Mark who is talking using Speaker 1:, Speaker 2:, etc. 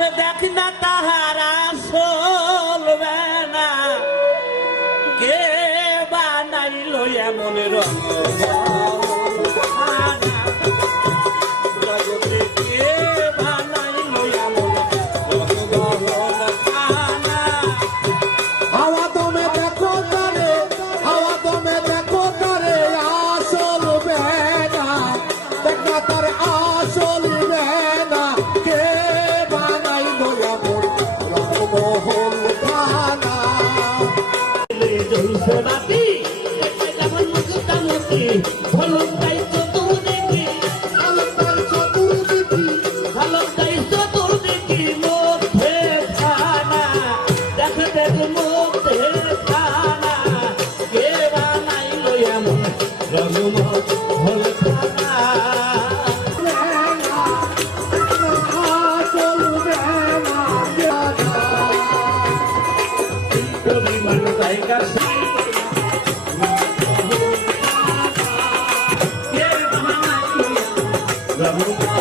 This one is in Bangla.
Speaker 1: তবে দেখ না তাহারা চলবে না। কে বানাইল এমন রঙ
Speaker 2: রংমহল খানা
Speaker 1: জ্বলছে বাতি যেমন মুখতামুখি ফলন দায়িত্ব তো দেখি ফলন দায়িত্ব তো দেখি म्हणत
Speaker 2: आहे का
Speaker 1: Vamos, vamos.